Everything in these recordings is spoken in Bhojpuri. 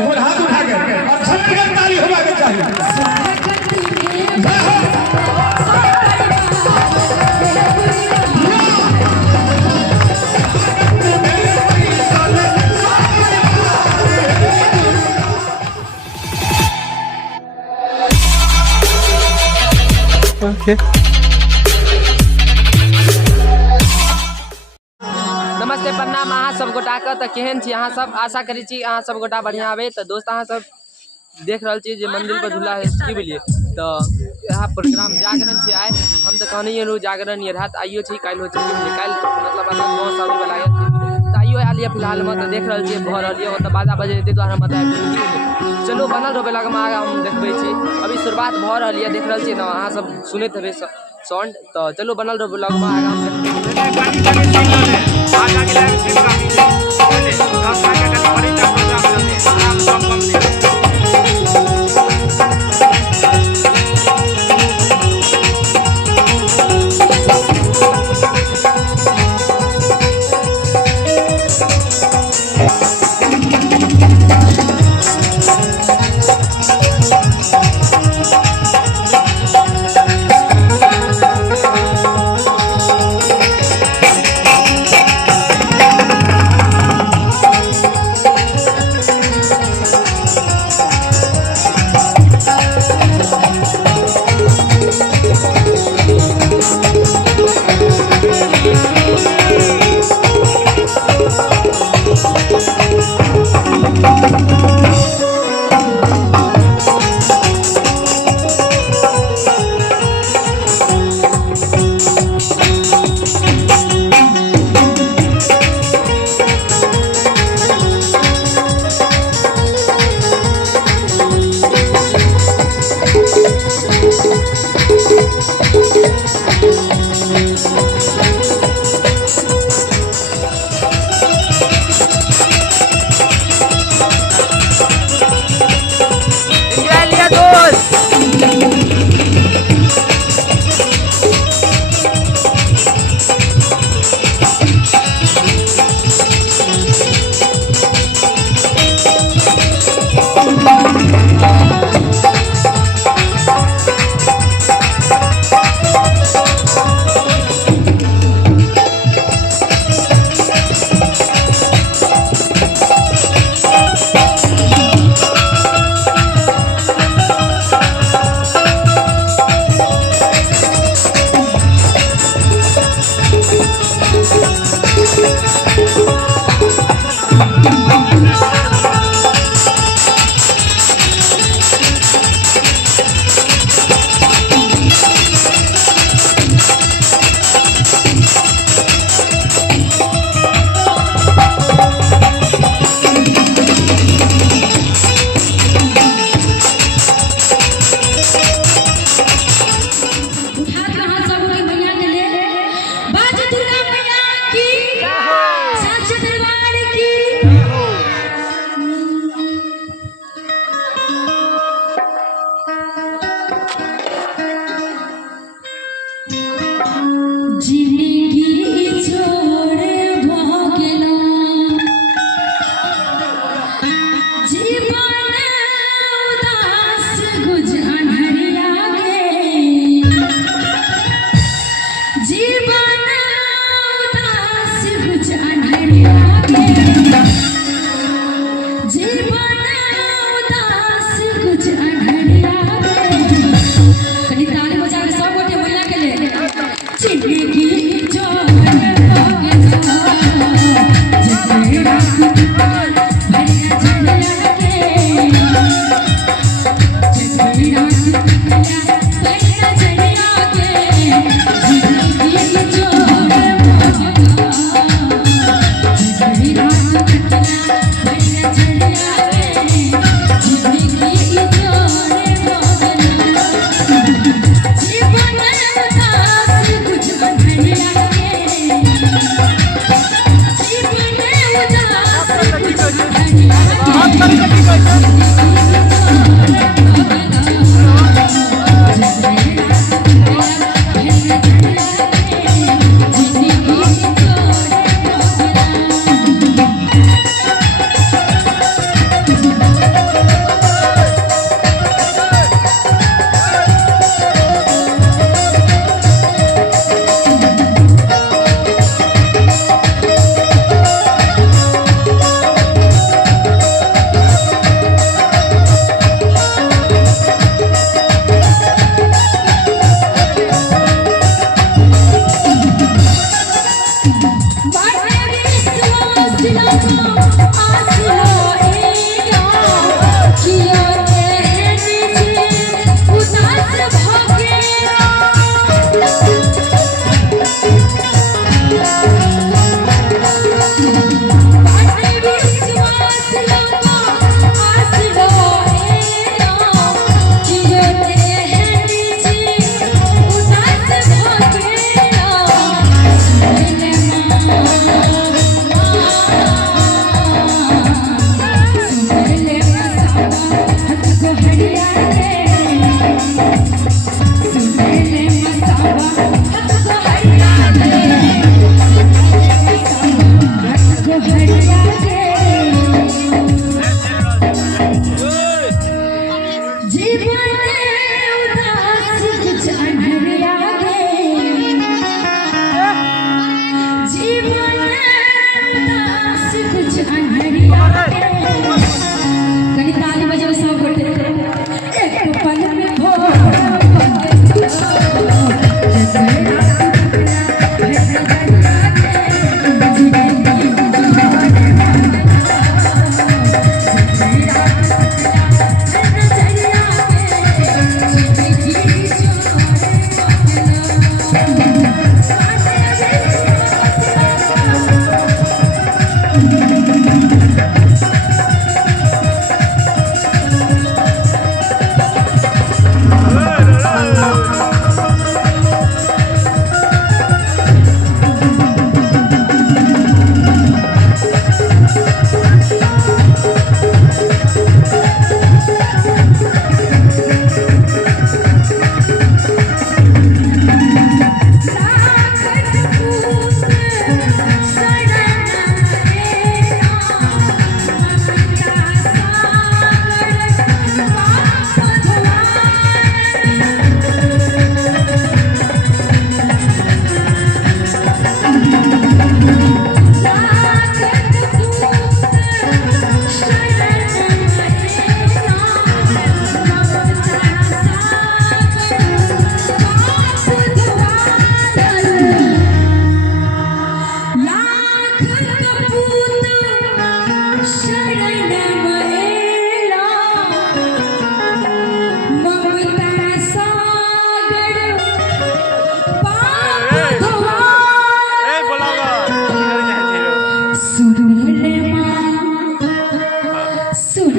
वो हाथ उठा के और सबके ताली होगा के चाहिए। Okay. नमस्ते प्रणाम अहाँ सब गोटा के। तो केहन छी अहाँ सब? आशा करी छी अहाँ सब गोटा बढ़िया आबे। तो दोस्त अहाँ सब देख रहा छी मंदिर पर झूला है की बोलिए। तो यहाँ प्रोग्राम जागरण छी आए। हम तो कहनी जागरण ये रात आइयो छी काल हो छी की बोलिए। काल मतलब बहुत सारी वाला है तो आइयो आलिए फिलहाल में। तो देख रहा छी भर रही मतलब 12 बजे द्वारा हम बताए। चलो बनल रहो लग में हम देखबे छी। अभी शुरुआत भ रही है देख रहा छी ना अहाँ सब सुनते हेबे साउंड। तो चलो बनल रहो ब्लॉग में आगे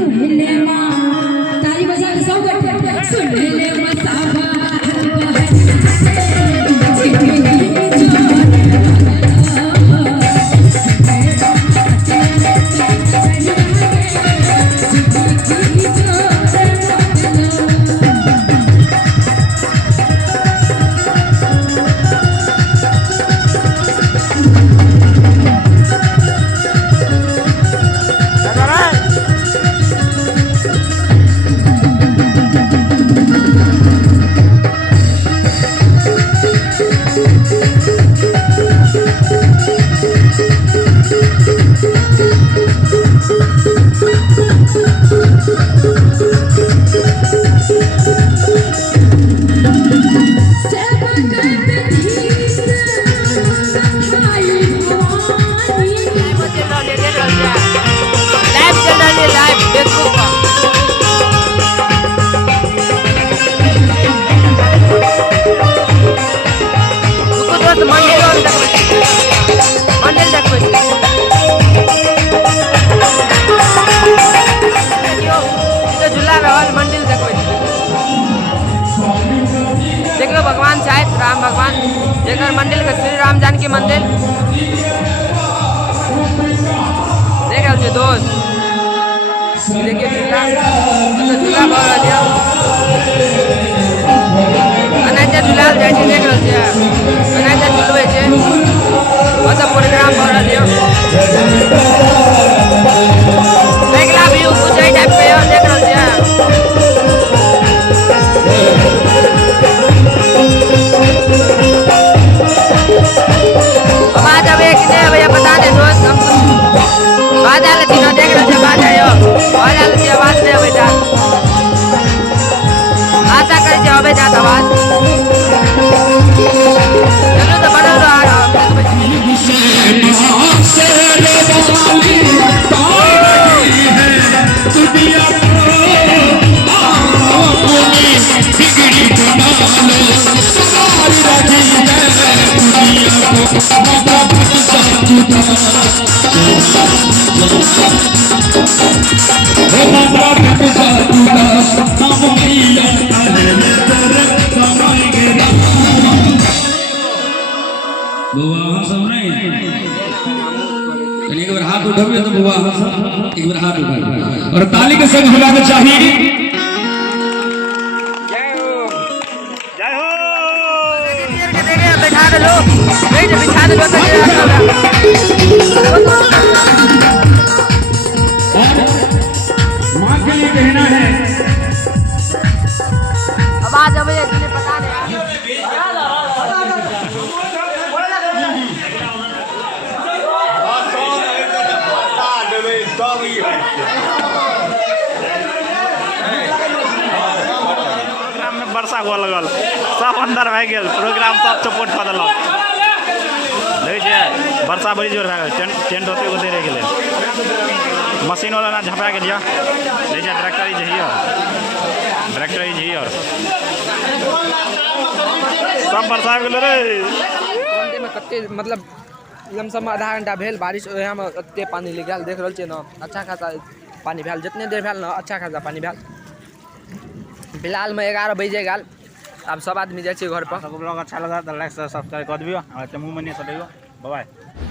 ताली बजा के सब बैठे सुन ले मसाबा भगवान शायद राम भगवान जेकर मंदिर के श्री राम जानकी मंदिर देख रहे हो दोस्त देखिए झूला बहुत दिया अनाज झूला जाए देख रहे हो अनाज झूलवे छे मतलब प्रोग्राम हो रहा देख ला भी कुछ टाइप के देख रहे हो आवाज अब एक ने भैया बता दे दोस्त हम आवाज आ रही ना देख रहे थे आवाज आयो आवाज आ रही आवाज नहीं बेटा आशा कर जाओ बेटा आवाज चलो तो बना रहा एक बार हाथ उठाओगे तो बुआ एक बार हाथ उठाओ और ताली के संग हिलाना चाहिए। जय हो बैठा दे लो बिठा दे लो माँ के लिए कहना है आवाज अब ये तुझे पता नहीं वर्षा हुआ लगल सब अंदर भए गेल प्रोग्राम सब चौपट कऽ देलक देखै छियै वर्षा बड़ी जोर भए गेल टेंट होते होते रह गेलै मशीन वाला ना झपा गेलियै देखै छियै ट्रैक्टर ई और सब वर्षा गेल रे में कते मतलब लमसम आधा घंटा भेल बारिश ओहे में कते पानी लग गेल देख रहल छियै न अच्छा खासा पानी भेल जितने देर भेल न अच्छा खासा पानी भेल फिलहाल में 11 बजे गेल अब सब आदमी जाइ छै घर पर ब्लॉग अच्छा लगा तो लाइक सब्सक्राइब कर दियो और चमू मनी से दियो बाय बाय।